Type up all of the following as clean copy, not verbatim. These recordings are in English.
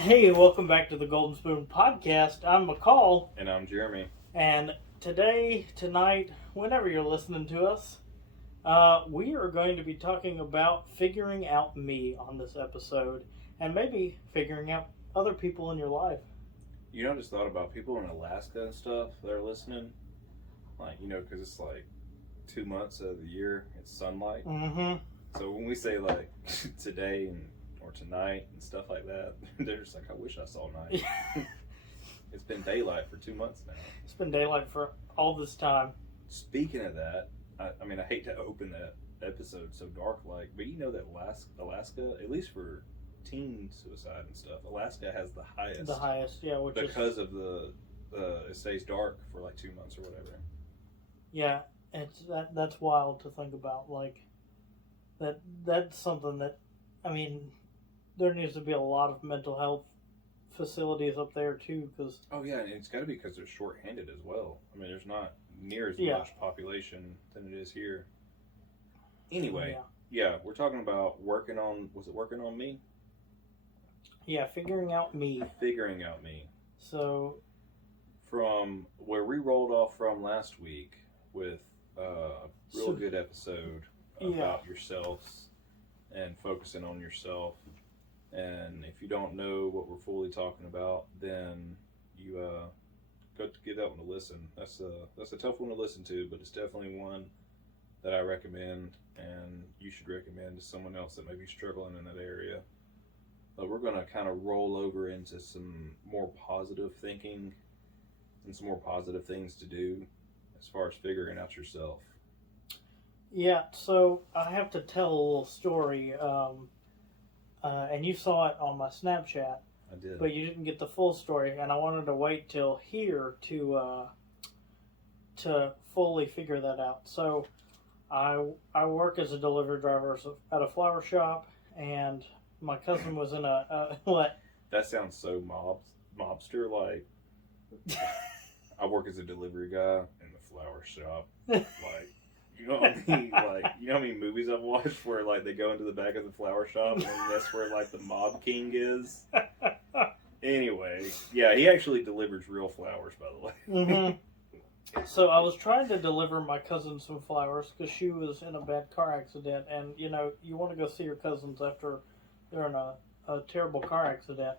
Hey, welcome back to the Golden Spoon Podcast. I'm McCall, And I'm Jeremy. and tonight, whenever you're listening to us, we are going to be talking about figuring out me on this episode, and maybe figuring out other people in your life. You know, I just thought about people in Alaska and stuff that are listening. Like, because it's like 2 months of the year, it's sunlight. Mm-hmm. So when we say like today or tonight and stuff like that, they're just like, I wish I saw night. It's been daylight for 2 months now. It's been daylight for all this time. Speaking of that, I hate to open that episode so dark like, but you know that Alaska, at least for teen suicide and stuff, Alaska has the highest. The highest, yeah, because of the it stays dark for like 2 months or whatever. Yeah, that's wild to think about. Like that's something that, there needs to be a lot of mental health facilities up there too. Because oh yeah, and it's got to be because they're short-handed as well. I mean, there's not near as much population than it is here. Anyway, yeah, we're talking about working on. Was it working on me? Yeah, figuring out me. Figuring out me. So, from where we rolled off from last week with a real good episode about yourselves and focusing on yourself. And if you don't know what we're fully talking about, then you go to give that one a listen. That's a tough one to listen to, but it's definitely one that I recommend, and you should recommend to someone else that may be struggling in that area. But we're going to kind of roll over into some more positive thinking and some more positive things to do as far as figuring out yourself. Yeah, so I have to tell a little story, and you saw it on my Snapchat. I did. But you didn't get the full story, and I wanted to wait till here to fully figure that out. So I work as a delivery driver at a flower shop, and my cousin was in what? That sounds so mobster like. I work as a delivery guy in the flower shop. Like, you know what I mean? Like, you know how many movies I've watched where like they go into the back of the flower shop and that's where like the mob king is. Anyway, yeah, he actually delivers real flowers, by the way. Mm-hmm. So I was trying to deliver my cousin some flowers because she was in a bad car accident, and you want to go see your cousins after they're in a terrible car accident.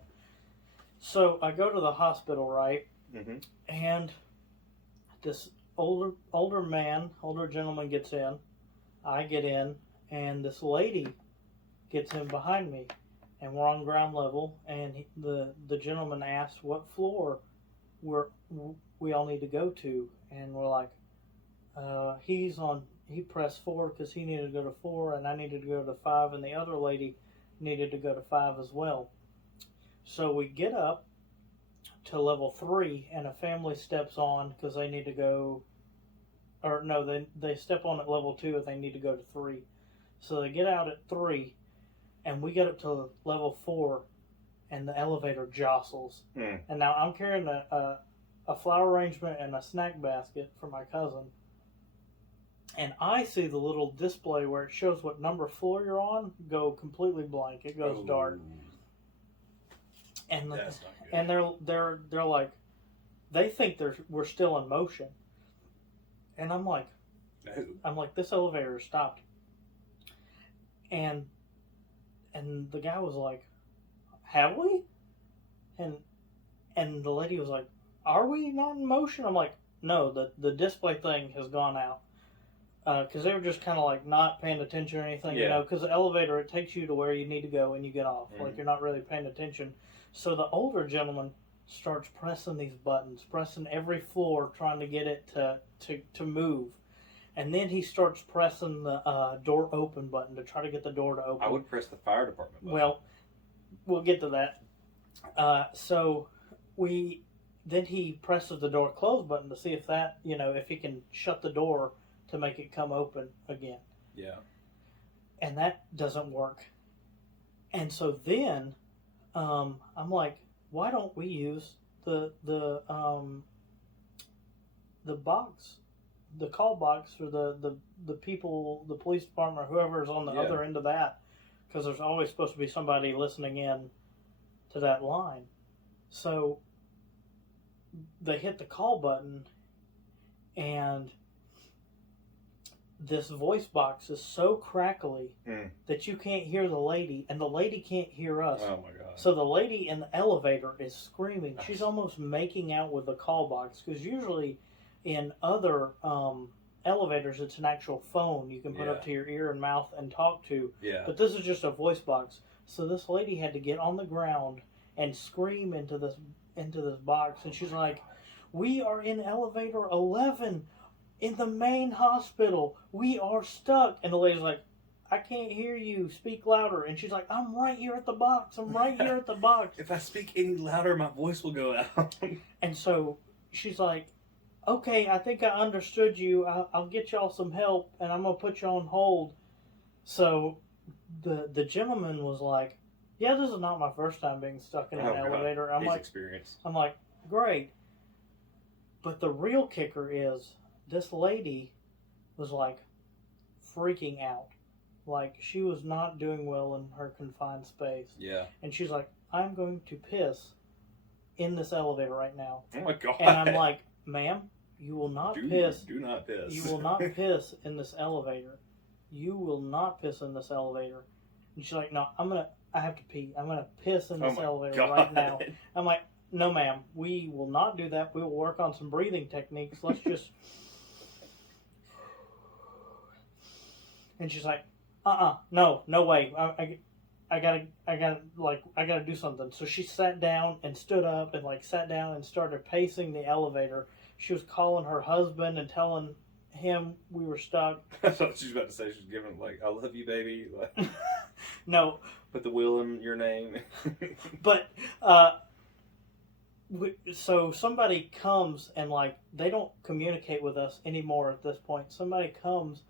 So I go to the hospital, right? Mm-hmm. And this older gentleman gets in. I get in, and this lady gets in behind me, and we're on ground level. And the gentleman asks what floor we all need to go to, and we're like, he pressed 4 because he needed to go to 4, and I needed to go to 5, and the other lady needed to go to 5 as well. So we get up to level 3, and a family steps on because they need to go, or no, they step on at level 2 and they need to go to 3. So they get out at 3, and we get up to level 4, and the elevator jostles. And now I'm carrying a flower arrangement and a snack basket for my cousin, and I see the little display where it shows what number floor you're on go completely blank. It goes dark. And that's not good. And they're like, they think we're still in motion, and I'm like, this elevator stopped. And the guy was like, have we? And the lady was like, are we not in motion? I'm like, no, the display thing has gone out. Because they were just kind of like not paying attention or anything, because the elevator, it takes you to where you need to go when you get off. Like, you're not really paying attention. So the older gentleman starts pressing these buttons, pressing every floor, trying to get it to move. And then he starts pressing the door open button to try to get the door to open. I would press the fire department button. Well, we'll get to that. So then he presses the door close button to see if that, if he can shut the door to make it come open again. Yeah. And that doesn't work. And so then I'm like, why don't we use the box, the call box for the people, the police department or whoever is on the other end of that, because there's always supposed to be somebody listening in to that line. So they hit the call button, and this voice box is so crackly that you can't hear the lady, and the lady can't hear us. Oh my god. So the lady in the elevator is screaming. She's almost making out with the call box, because usually in other elevators it's an actual phone you can put up to your ear and mouth and talk to. Yeah. But this is just a voice box. So this lady had to get on the ground and scream into this box, and she's like, "We are in elevator 11 in the main hospital. We are stuck." And the lady's like, "I can't hear you. Speak louder." And she's like, "I'm right here at the box. I'm right here at the box." If I speak any louder, my voice will go out. And so she's like, "Okay, I think I understood you. I'll get y'all some help, and I'm going to put you on hold." So the gentleman was like, "Yeah, this is not my first time being stuck in an elevator." I'm like, experience. I'm like, "Great." But the real kicker is, this lady was like freaking out. Like, she was not doing well in her confined space. Yeah. And she's like, "I'm going to piss in this elevator right now." Oh my god. And I'm like, "Ma'am, you will not piss. Do not piss. You will not piss in this elevator. You will not piss in this elevator." And she's like, "No, I have to pee. I'm going to piss in this elevator right now." I'm like, "No, ma'am, we will not do that. We will work on some breathing techniques. Let's just..." And she's like, no way. I gotta do something. So she sat down and stood up and sat down and started pacing the elevator. She was calling her husband and telling him we were stuck. I thought she was about to say she was giving "I love you, baby." No. Put the wheel in your name. But so somebody comes and they don't communicate with us anymore at this point. Somebody comes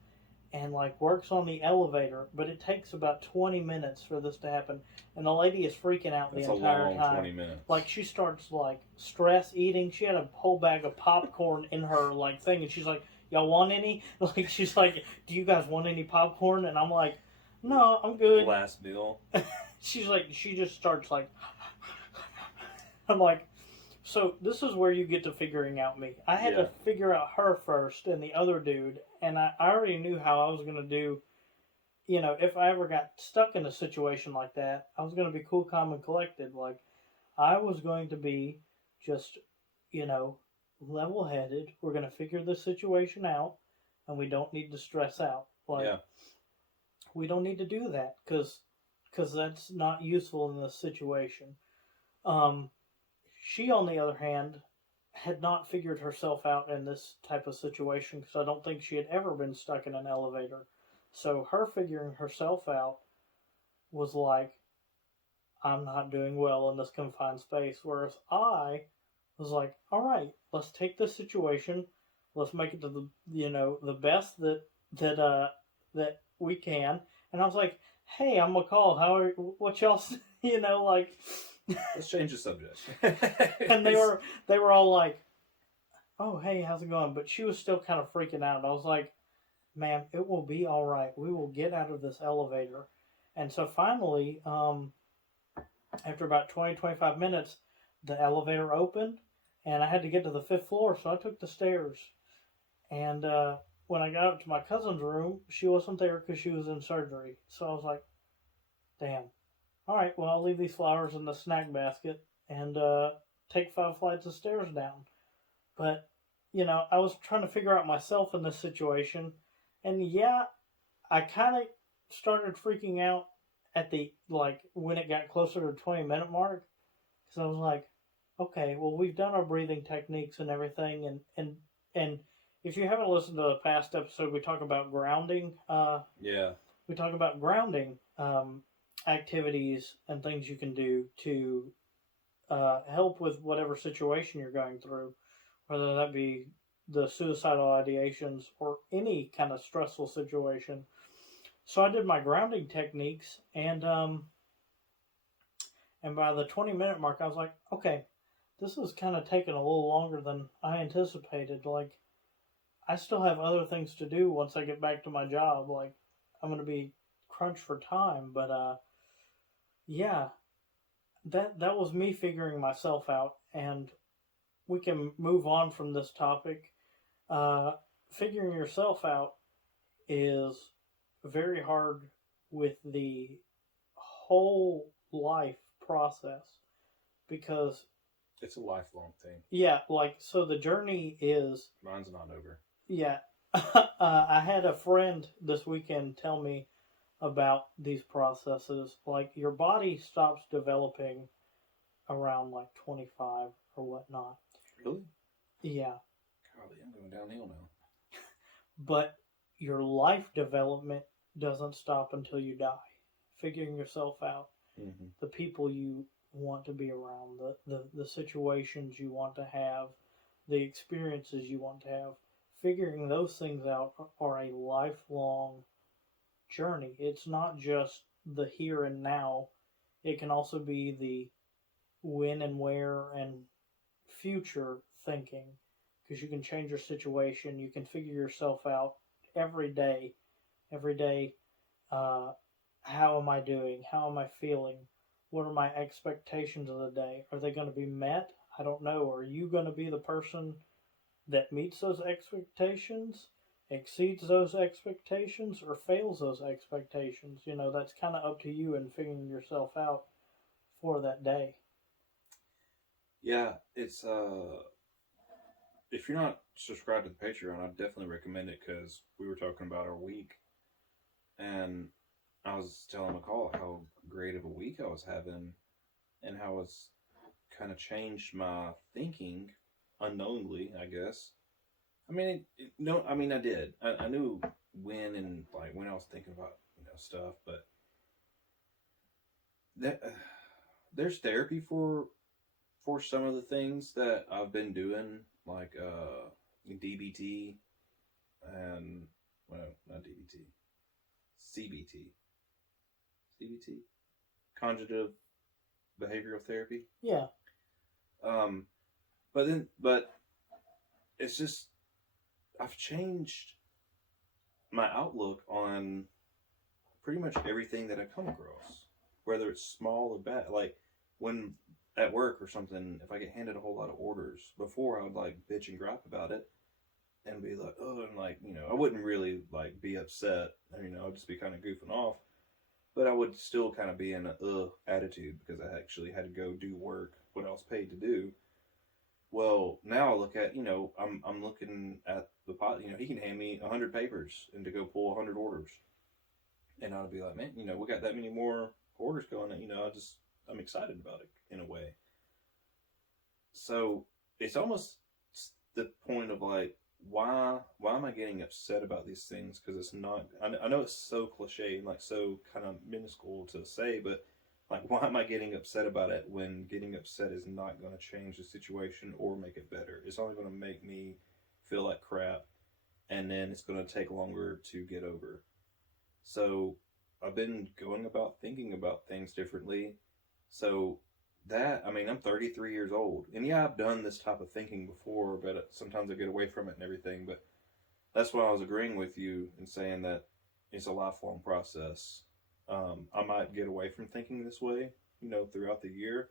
and works on the elevator, but it takes about 20 minutes for this to happen, and the lady is freaking out the entire time. That's a long 20 minutes. She starts stress eating. She had a whole bag of popcorn in her thing, and she's like, "Y'all want any?" She's like, "Do you guys want any popcorn?" And I'm like, "No, I'm good." Last meal. She's like, she just starts I'm like, so this is where you get to figuring out me. I had to figure out her first and the other dude, and I already knew how I was going to do, if I ever got stuck in a situation like that, I was going to be cool, calm, and collected. I was going to be just, level-headed. We're going to figure this situation out, and we don't need to stress out. We don't need to do that, because that's not useful in this situation. She, on the other hand, had not figured herself out in this type of situation, because I don't think she had ever been stuck in an elevator. So her figuring herself out was I'm not doing well in this confined space. Whereas I was like, all right, let's take this situation, let's make it to the best that we can. And I was like, "Hey, I'm McCall. What y'all, Let's change the subject." And they were all like, "Oh, hey, how's it going?" But she was still kind of freaking out. I was like, "Ma'am, it will be all right. We will get out of this elevator." And so finally, after about 20-25 minutes, the elevator opened, and I had to get to the 5th floor, so I took the stairs. And when I got up to my cousin's room, she wasn't there because she was in surgery. So I was like, "Damn. All right, well, I'll leave these flowers in the snack basket and take 5 flights of stairs down." But, I was trying to figure out myself in this situation. And yeah, I kind of started freaking out at the, when it got closer to the 20-minute mark. Because I was like, okay, well, we've done our breathing techniques and everything. And if you haven't listened to the past episode, we talk about grounding. We talk about grounding activities and things you can do to help with whatever situation you're going through, whether that be the suicidal ideations or any kind of stressful situation. So I did my grounding techniques, and by the 20-minute mark, I was like, okay, this is kind of taking a little longer than I anticipated. I still have other things to do once I get back to my job. I'm going to be crunched for time, but yeah, that was me figuring myself out, and we can move on from this topic. Figuring yourself out is very hard with the whole life process because it's a lifelong thing. Yeah, like so the journey is. Mine's not over. Yeah, I had a friend this weekend tell me about these processes. Like your body stops developing around like 25 or whatnot. Really? Yeah. Golly, I'm going downhill now. But your life development doesn't stop until you die. Figuring yourself out, the people you want to be around, the situations you want to have, the experiences you want to have, figuring those things out are a lifelong journey. It's not just the here and now, it can also be the when and where and future thinking because you can change your situation, you can figure yourself out every day. Every day, how am I doing? How am I feeling? What are my expectations of the day? Are they going to be met? I don't know. Are you going to be the person that meets those expectations, exceeds those expectations, or fails those expectations? You know, that's kind of up to you and figuring yourself out for that day. Yeah, it's if you're not subscribed to the Patreon, I definitely recommend it because we were talking about our week, and I was telling McCall how great of a week I was having, and how it's kind of changed my thinking unknowingly, I guess. I mean, no, I mean I did. I knew when and like when I was thinking about stuff, but that there's therapy for some of the things that I've been doing, like DBT and well, not DBT, CBT, cognitive behavioral therapy. Yeah. But it's just I've changed my outlook on pretty much everything that I come across, whether it's small or bad. Like when at work or something, if I get handed a whole lot of orders, before I would like bitch and gripe about it and be like, oh, and like, I wouldn't really like be upset. I'd just be kind of goofing off. But I would still kind of be in a attitude because I actually had to go do work, what I was paid to do. Well, now I look at, I'm looking at the pot, he can hand me 100 papers and to go pull 100 orders. And I'd be like, man, we got that many more orders going. I'm excited about it in a way. So it's almost the point of like, why am I getting upset about these things? Because it's not, I know it's so cliche and like so kind of minuscule to say, but like, why am I getting upset about it when getting upset is not going to change the situation or make it better? It's only going to make me feel like crap, and then it's going to take longer to get over. So I've been going about thinking about things differently. So I'm 33 years old. And yeah, I've done this type of thinking before, but sometimes I get away from it and everything. But that's why I was agreeing with you and saying that it's a lifelong process. I might get away from thinking this way, throughout the year.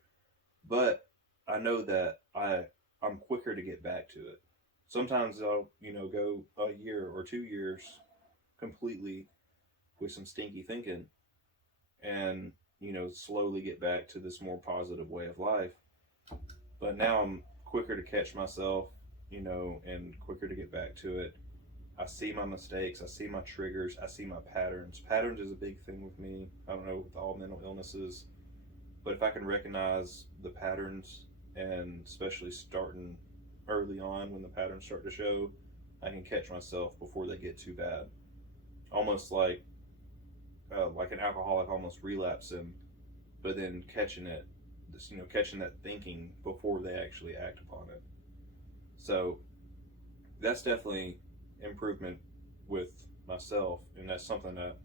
But I know that I'm quicker to get back to it. Sometimes I'll, go a year or 2 years completely with some stinky thinking and slowly get back to this more positive way of life. But now I'm quicker to catch myself, and quicker to get back to it. I see my mistakes, I see my triggers, I see my patterns. Patterns is a big thing with me. I don't know with all mental illnesses, but if I can recognize the patterns, and especially starting early on when the patterns start to show, I can catch myself before they get too bad. Almost like an alcoholic almost relapsing, but then catching it, catching that thinking before they actually act upon it. So that's definitely improvement with myself, and that's something that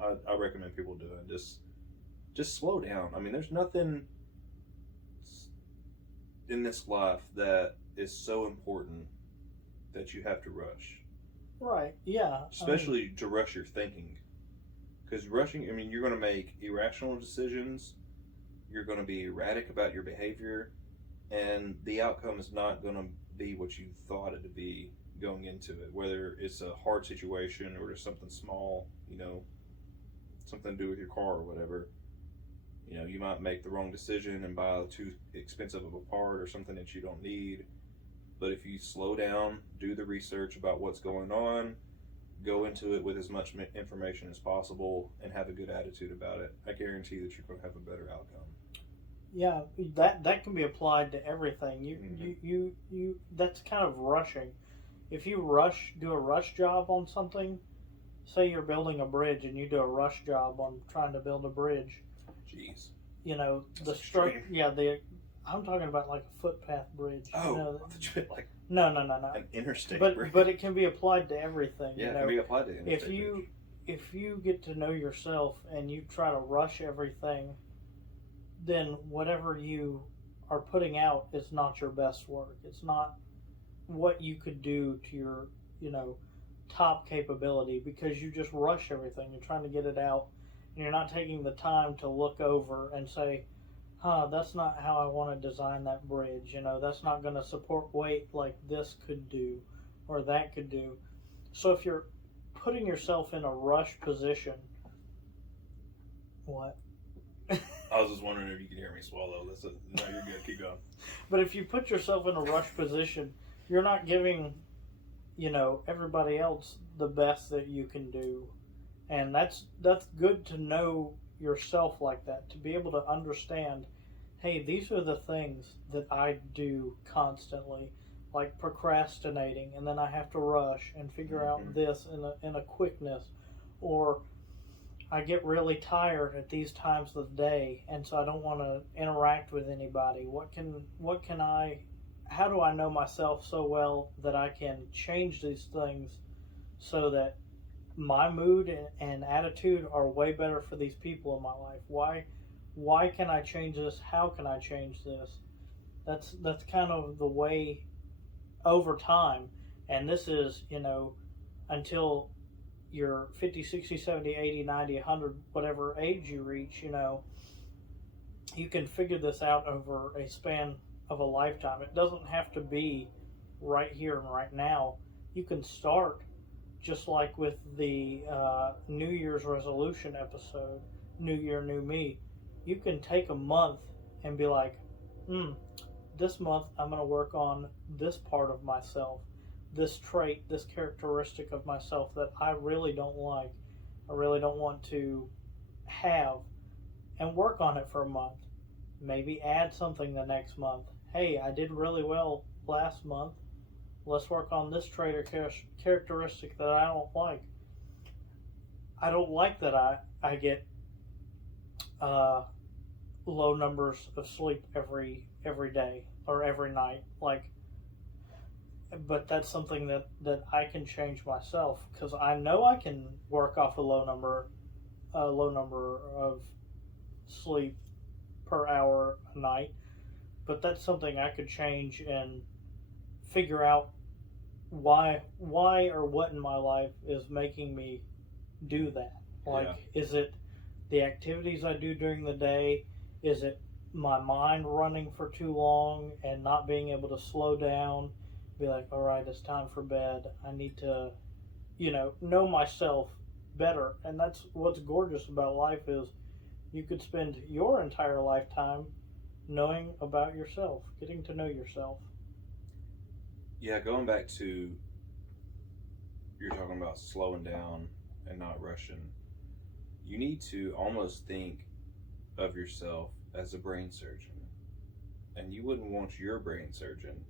I recommend people doing. Just slow down. There's nothing in this life that is so important that you have to rush. Right, yeah. Especially to rush your thinking. Because rushing, you're going to make irrational decisions. you're going to be erratic about your behavior, and the outcome is not going to be what you thought it to be going into it. Whether it's a hard situation or just something small, something to do with your car or whatever. You might make the wrong decision and buy too expensive of a part or something that you don't need. But if you slow down, do the research about what's going on, go into it with as much information as possible, and have a good attitude about it, I guarantee that you're going to have a better outcome. Yeah, that can be applied to everything. You that's kind of rushing. If you do a rush job on something, say you're building a bridge and you do a rush job on trying to build a bridge. Jeez. I'm talking about like a footpath bridge. Oh, no. An interstate bridge. But it can be applied to everything. Yeah, it can be applied to interstate if you get to know yourself and you try to rush everything, then whatever you are putting out is not your best work. It's not what you could do to your, top capability, because you just rush everything. You're trying to get it out, and you're not taking the time to look over and say, that's not how I want to design that bridge. That's not going to support weight like this could do or that could do. So if you're putting yourself in a rush position, what? I was just wondering if you could hear me swallow. No, you're good. Keep going. But if you put yourself in a rush position, you're not giving, everybody else the best that you can do. And that's good to know yourself like that, to be able to understand, hey, these are the things that I do constantly, like procrastinating, and then I have to rush and figure out this in a quickness, or I get really tired at these times of the day, and so I don't want to interact with anybody. How do I know myself so well that I can change these things so that my mood and attitude are way better for these people in my life? Why can I change this? How can I change this? That's kind of the way over time. And this is, until you're 50, 60, 70, 80, 90, 100, whatever age you reach, you can figure this out over a span of a lifetime. It doesn't have to be right here and right now. You can start just like with the New Year's resolution episode, New Year, New Me. You can take a month and be like, this month I'm going to work on this part of myself, this trait, this characteristic of myself that I really don't like, I really don't want to have, and work on it for a month. Maybe add something the next month. Hey, I did really well last month. Let's work on this trait or characteristic that I don't like. I don't like that I get low numbers of sleep every day or every night. But that's something that I can change myself, because I know I can work off a low number of sleep per hour a night. But that's something I could change and figure out why or what in my life is making me do that. Is it the activities I do during the day? Is it my mind running for too long and not being able to slow down? Be like, all right, it's time for bed. I need to, know myself better. And that's what's gorgeous about life, is you could spend your entire lifetime knowing about yourself, getting to know yourself. Yeah, going back to, you're talking about slowing down and not rushing. You need to almost think of yourself as a brain surgeon. And you wouldn't want your brain surgeon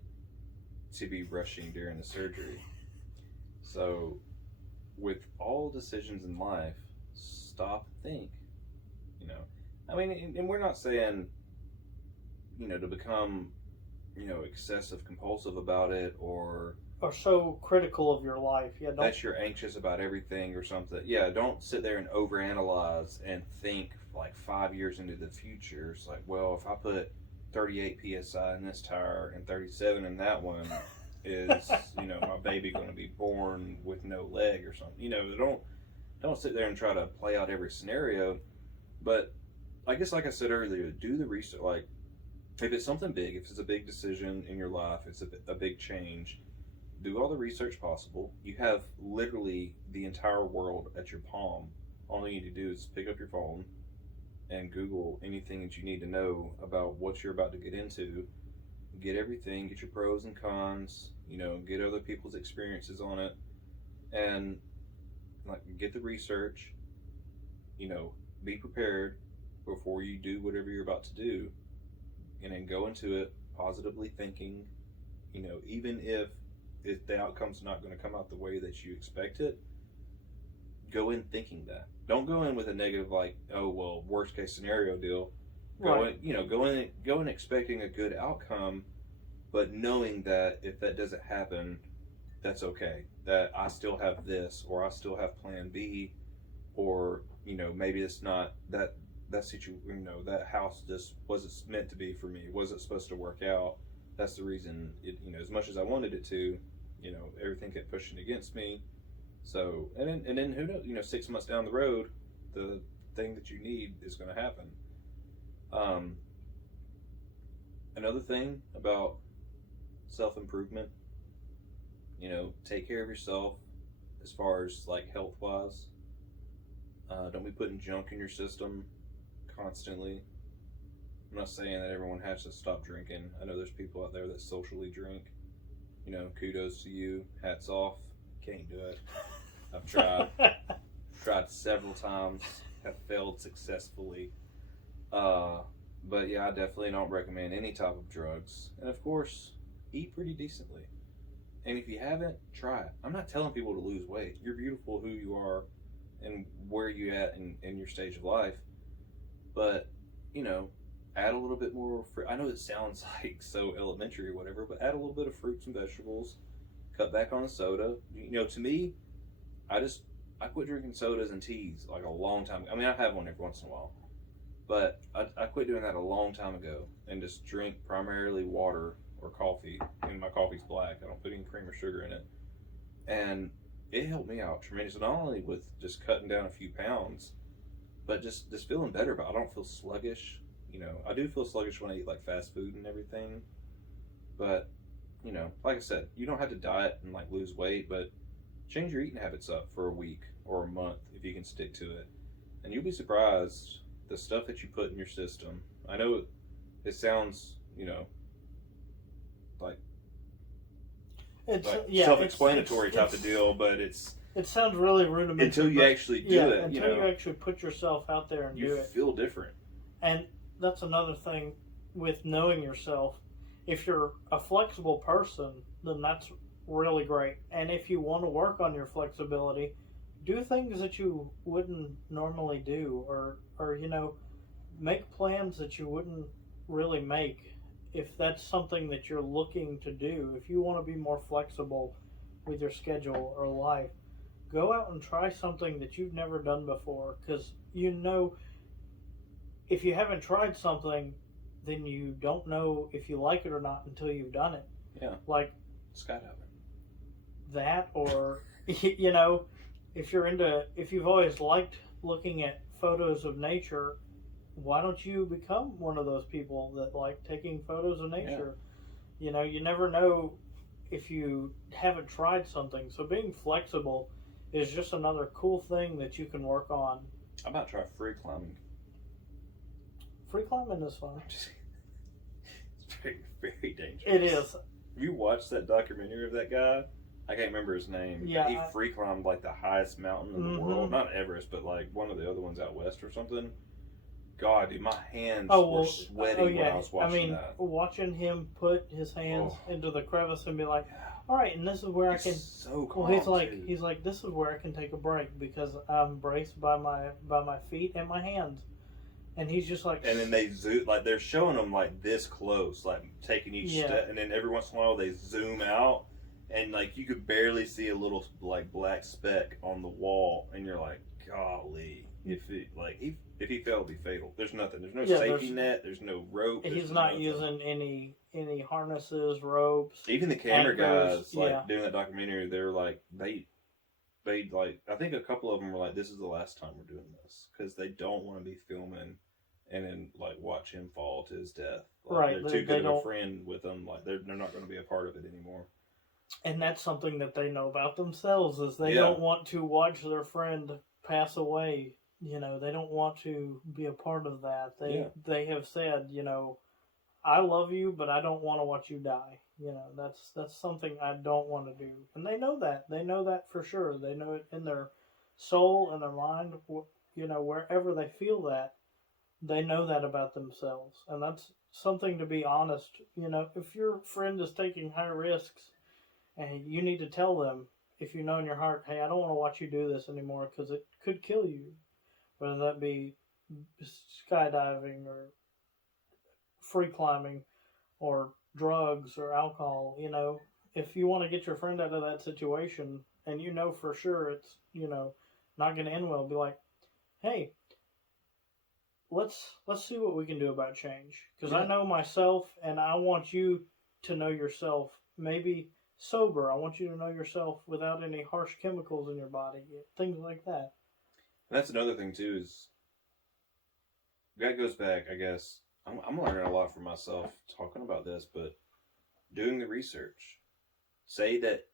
to be rushing during the surgery. So, with all decisions in life, stop and think. And we're not saying, to become, excessive compulsive about it, or so critical of your life. That you're anxious about everything or something. Yeah, don't sit there and overanalyze and think like 5 years into the future. It's like, well, if I put 38 psi in this tire and 37 in that one, is my baby going to be born with no leg or something? Don't sit there and try to play out every scenario, but I guess, like I said earlier, do the research. Like, if it's something big, if it's a big decision in your life, it's a big change, do all the research possible. You have literally the entire world at your palm. All you need to do is pick up your phone and Google anything that you need to know about what you're about to get into. Get everything, get your pros and cons, get other people's experiences on it, and like get the research, be prepared before you do whatever you're about to do, and then go into it positively thinking, even if the outcome's not going to come out the way that you expect it, go in thinking that. Don't go in with a negative, like, oh well, worst case scenario deal. Go in expecting a good outcome, but knowing that if that doesn't happen, that's okay. That I still have this, or I still have plan B, or maybe it's not that situation. That house just wasn't meant to be for me. Wasn't supposed to work out. That's the reason it. As much as I wanted it to, everything kept pushing against me. So and then who knows? 6 months down the road, the thing that you need is going to happen. Another thing about self-improvement, take care of yourself as far as like health-wise. Don't be putting junk in your system constantly. I'm not saying that everyone has to stop drinking. I know there's people out there that socially drink. Kudos to you. Hats off. Can't do it. I've tried several times, have failed successfully. But yeah, I definitely don't recommend any type of drugs. And of course, eat pretty decently. And if you haven't, try it. I'm not telling people to lose weight. You're beautiful who you are and where you're at in your stage of life. But, add a little bit more fruit. I know it sounds like so elementary or whatever, but add a little bit of fruits and vegetables. Cut back on the soda. To me, I quit drinking sodas and teas like a long time ago. I mean, I have one every once in a while. But I quit doing that a long time ago and just drink primarily water or coffee. And my coffee's black. I don't put any cream or sugar in it. And it helped me out tremendously, not only with just cutting down a few pounds, but just feeling better. But I don't feel sluggish. I do feel sluggish when I eat like fast food and everything. But, like I said, you don't have to diet and like lose weight, but change your eating habits up for a week or a month if you can stick to it. And you'll be surprised the stuff that you put in your system. I know it sounds, like it's self-explanatory type of deal, but it sounds really rudimentary until you actually do it. Until you actually put yourself out there and do it, you feel different. And that's another thing with knowing yourself. If you're a flexible person, then that's really great. And if you want to work on your flexibility, do things that you wouldn't normally do, or make plans that you wouldn't really make if that's something that you're looking to do. If you want to be more flexible with your schedule or life, go out and try something that you've never done before, because if you haven't tried something, then you don't know if you like it or not until you've done it. Yeah. Like skydiving. That, or if you've always liked looking at photos of nature, why don't you become one of those people that like taking photos of nature? Yeah. You never know if you haven't tried something. So being flexible is just another cool thing that you can work on. I might try free climbing. Free climbing is fun. It's very, very dangerous. It is. Have you watched that documentary of that guy? I can't remember his name. Yeah. He free climbed like the highest mountain in the world. Not Everest, but like one of the other ones out west or something. God, dude, my hands were sweating when I was watching that. Watching him put his hands into the crevice and be like, all right, and this is where I can. So calm, he's like, this is where I can take a break because I'm braced by my feet and my hands. And he's just like, and then they zoom, like they're showing them like this close, like taking each step, and then every once in a while they zoom out, and like you could barely see a little like black speck on the wall, and you're like, golly, if he fell, it'd be fatal. There's nothing. There's no safety net. There's no rope. He's not using any harnesses, ropes. Even the camera guys, doing that documentary, they're like they like, I think a couple of them were like, this is the last time we're doing this, because they don't want to be filming and then like watch him fall to his death. Like, Right. they're too good of a friend with them. Like they're not going to be a part of it anymore. And that's something that they know about themselves is they Yeah. don't want to watch their friend pass away. You know, they don't want to be a part of that. They have said, you know, I love you, but I don't want to watch you die. You know, that's something I don't want to do. And they know that. They know that for sure. They know it in their soul and their mind. You know, wherever they feel that, they know that about themselves. And that's something to be honest. You know, if your friend is taking high risks, and you need to tell them, if you know in your heart, hey, I don't want to watch you do this anymore because it could kill you. Whether that be skydiving or free climbing or drugs or alcohol, you know, if you want to get your friend out of that situation and you know for sure it's, you know, not going to end well, be like, hey, let's see what we can do about change. Because I know myself and I want you to know yourself. Maybe sober. I want you to know yourself without any harsh chemicals in your body. Things like that. And that's another thing too. Is that goes back? I guess I'm learning a lot from myself talking about this, but doing the research. Say that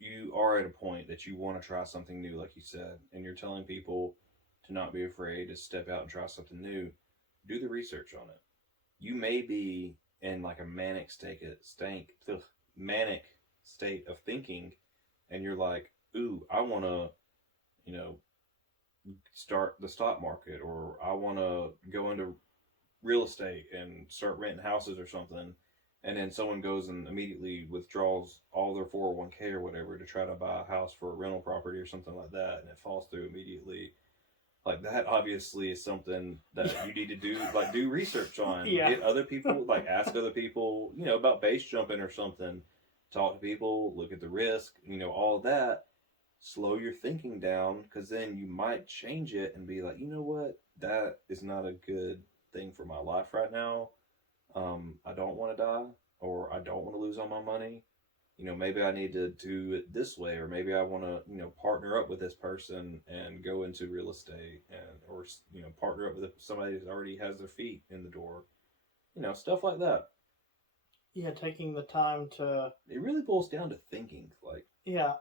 you are at a point that you want to try something new, like you said, and you're telling people to not be afraid to step out and try something new. Do the research on it. You may be in like a manic state of thinking, and you're like, ooh, I want to, you know, start the stock market, or I want to go into real estate and start renting houses or something. And then someone goes and immediately withdraws all their 401k or whatever to try to buy a house for a rental property or something like that, and it falls through immediately. Like that obviously is something that you need to do, like do research on. Yeah. Get other people, like ask other people, you know, about base jumping or something. Talk to people, look at the risk, you know, all of that. Slow your thinking down, because then you might change it and be like, you know what, that is not a good thing for my life right now. I don't want to die, or I don't want to lose all my money. You know, maybe I need to do it this way, or maybe I want to, you know, partner up with this person and go into real estate, and or you know, partner up with somebody that already has their feet in the door. You know, stuff like that. Yeah, taking the time to. It really boils down to thinking, like. Yeah,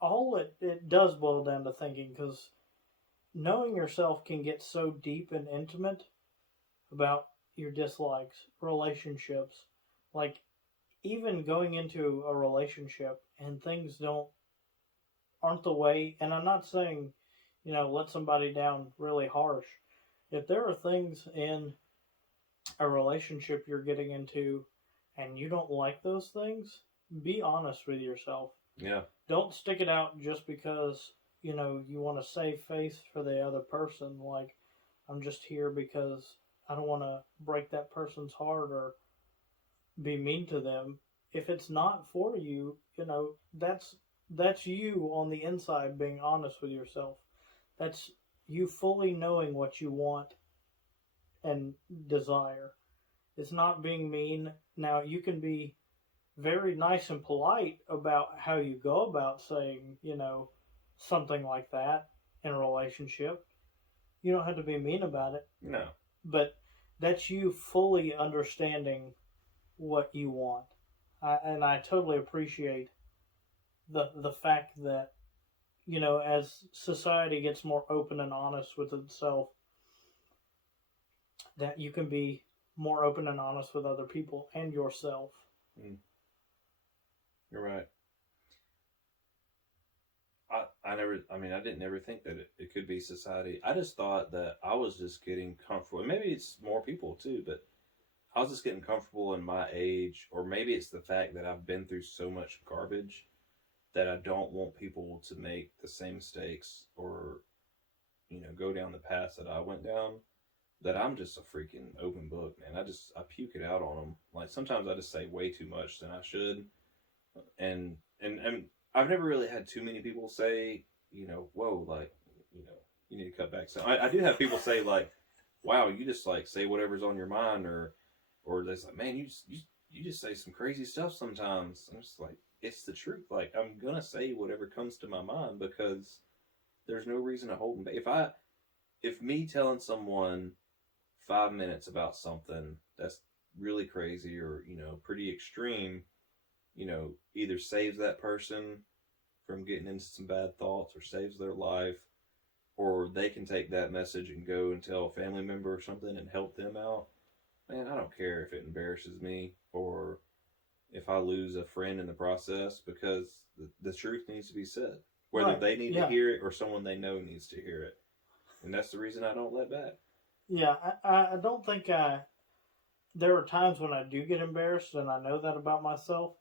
all it does boil down to thinking, because knowing yourself can get so deep and intimate about your dislikes, relationships, like even going into a relationship and things aren't the way. And I'm not saying, you know, let somebody down really harsh. If there are things in a relationship you're getting into and you don't like those things, be honest with yourself. Yeah. Don't stick it out just because, you know, you want to save face for the other person. Like, I'm just here because I don't want to break that person's heart or be mean to them. If it's not for you, you know, that's you on the inside being honest with yourself. That's you fully knowing what you want and desire. It's not being mean. Now, you can be very nice and polite about how you go about saying, you know, something like that in a relationship. You don't have to be mean about it. No. But that's you fully understanding what you want. And I totally appreciate the fact that, you know, as society gets more open and honest with itself, that you can be more open and honest with other people and yourself. Mm. You're right. I didn't ever think that it could be society. I just thought that I was just getting comfortable. And maybe it's more people too, but I was just getting comfortable in my age, or maybe it's the fact that I've been through so much garbage that I don't want people to make the same mistakes or, you know, go down the path that I went down. That I'm just a freaking open book, man. I puke it out on them. Like sometimes I just say way too much than I should, and I've never really had too many people say, you know, whoa, like, you know, you need to cut back. So I do have people say like, wow, you just like say whatever's on your mind, or they're like, man, you just say some crazy stuff sometimes. I'm just like, it's the truth. Like I'm gonna say whatever comes to my mind because there's no reason to hold them back. If me telling someone 5 minutes about something that's really crazy or, pretty extreme, either saves that person from getting into some bad thoughts or saves their life, or they can take that message and go and tell a family member or something and help them out. Man, I don't care if it embarrasses me or if I lose a friend in the process, because the truth needs to be said. Whether they need to hear it or someone they know needs to hear it. And that's the reason I don't let back. Yeah, I don't think there are times when I do get embarrassed, and I know that about myself.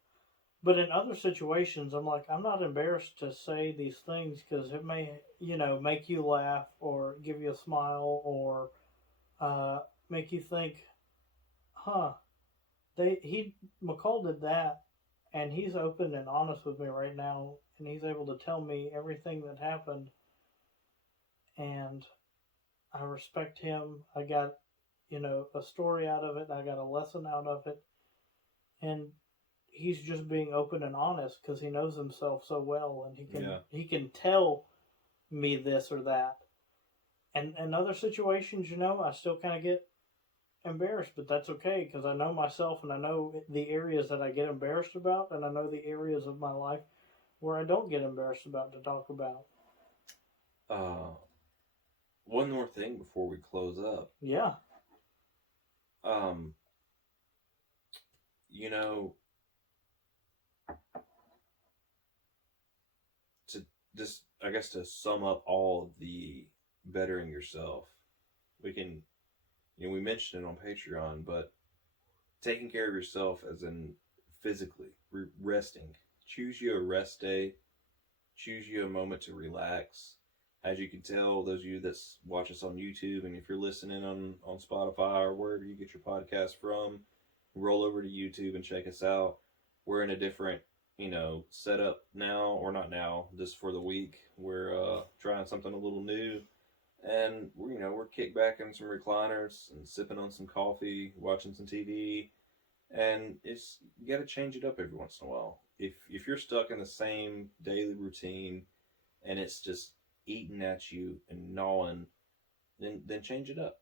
But in other situations, I'm like, I'm not embarrassed to say these things because it may, make you laugh or give you a smile or make you think, huh, McCall did that, and he's open and honest with me right now, and he's able to tell me everything that happened, and I respect him. I got, a story out of it. I got a lesson out of it, and he's just being open and honest because he knows himself so well, and he can tell me this or that. And in other situations, I still kind of get embarrassed, but that's okay because I know myself and I know the areas that I get embarrassed about, and I know the areas of my life where I don't get embarrassed about to talk about. One more thing before we close up. Yeah. You know, to just, I guess, to sum up all of the bettering yourself, we can, we mentioned it on Patreon, but taking care of yourself as in physically, resting. Choose you a rest day. Choose you a moment to relax. As you can tell, those of you that watch us on YouTube, and if you're listening on Spotify or wherever you get your podcast from, roll over to YouTube and check us out. We're in a different, setup now, or not now, just for the week. We're trying something a little new, and we're kicked back in some recliners and sipping on some coffee, watching some TV, and you got to change it up every once in a while. If you're stuck in the same daily routine, and it's just eating at you and gnawing, then change it up.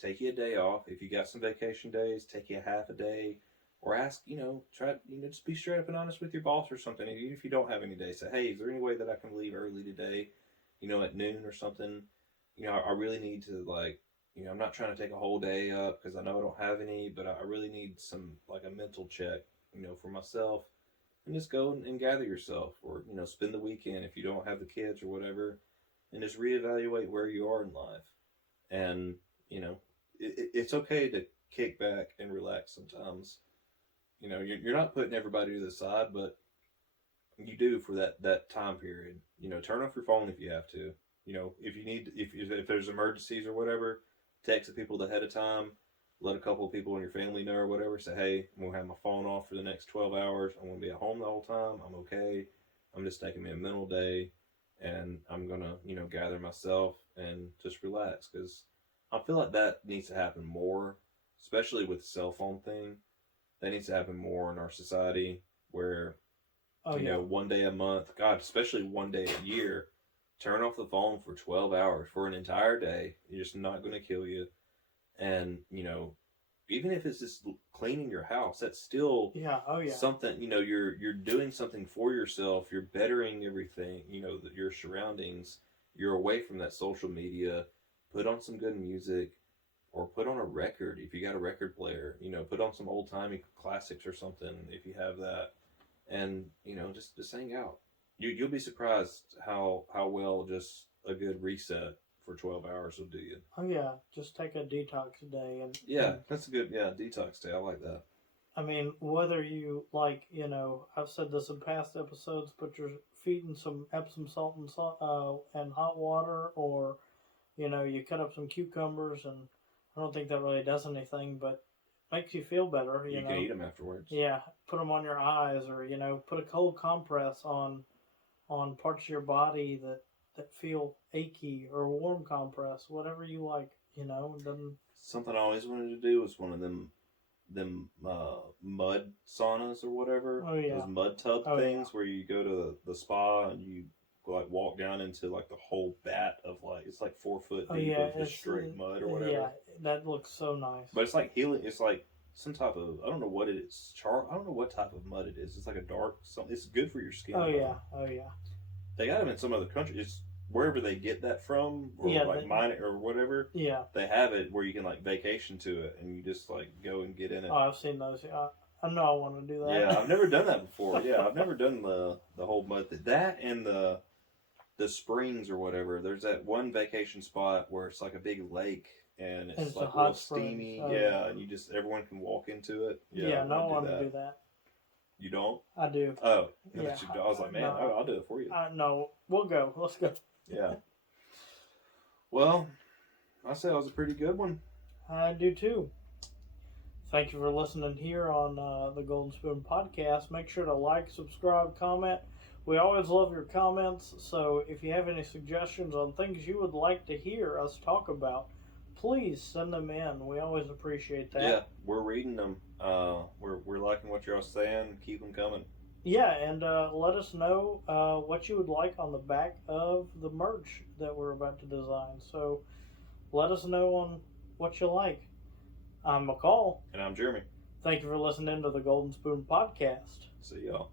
Take you a day off. If you got some vacation days, take you a half a day, or ask, try, just be straight up and honest with your boss or something. Even if you don't have any days, say, hey, is there any way that I can leave early today, at noon or something? I really need to, I'm not trying to take a whole day up because I know I don't have any, but I really need some, a mental check, for myself. And just go and gather yourself, or, spend the weekend if you don't have the kids or whatever, and just reevaluate where you are in life. And, it's okay to kick back and relax sometimes. You're not putting everybody to the side, but you do for that time period. Turn off your phone if you have to. If you need, if there's emergencies or whatever, text the people ahead of time. Let a couple of people in your family know or whatever. Say, hey, I'm going to have my phone off for the next 12 hours. I'm going to be at home the whole time. I'm okay. I'm just taking me a mental day, and I'm going to, gather myself and just relax, because I feel like that needs to happen more, especially with the cell phone thing. That needs to happen more in our society where, one day a month, God, especially one day a year, turn off the phone for 12 hours for an entire day. It's just not going to kill you. And, even if it's just cleaning your house, that's still something, you're doing something for yourself. You're bettering everything, your surroundings. You're away from that social media. Put on some good music, or put on a record if you got a record player. Put on some old-timey classics or something if you have that. And, just hang out. You'll be surprised how well just a good reset for 12 hours will do you. Oh yeah, just take a detox day. That's a good detox day. I like that. I mean, whether you I've said this in past episodes, put your feet in some Epsom salt and hot water, or you cut up some cucumbers, and I don't think that really does anything, but makes you feel better. You can eat them afterwards. Yeah, put them on your eyes, or put a cold compress on parts of your body that feel achy, or warm compress, whatever you like, Then something I always wanted to do was one of them mud saunas or whatever. Oh yeah. Those mud tub things where you go to the spa and you like walk down into like the whole bat of like it's like 4 foot Oh deep yeah, of just straight mud or whatever. Yeah, that looks so nice. But it's like healing. It's like some type of I don't know what it is. I don't know what type of mud it is. It's like a dark something. It's good for your skin. Oh yeah, oh yeah. They got them in some other countries. It's wherever they get that from, or like mine it or whatever. Yeah, they have it where you can like vacation to it, and you just like go and get in it. Oh, I've seen those. I know I want to do that. Yeah, I've never done that before. Yeah, I've never done the whole mud that and the springs or whatever. There's that one vacation spot where it's like a big lake and it's like a little steamy. Oh, yeah, and you just everyone can walk into it. Yeah, no, I want to do that. You don't? I do. Oh, yeah. I was like, man, no, I'll do it for you. No, we'll go. Let's go. Yeah. Well, I say it was a pretty good one. I do too. Thank you for listening here on the Golden Spoon Podcast. Make sure to like, subscribe, comment. We always love your comments, so if you have any suggestions on things you would like to hear us talk about, please send them in. We always appreciate that. Yeah, we're reading them. We're liking what you're all saying. Keep them coming. Yeah, and let us know what you would like on the back of the merch that we're about to design. So let us know on what you like. I'm McCall. And I'm Jeremy. Thank you for listening to the Golden Spoon Podcast. See y'all.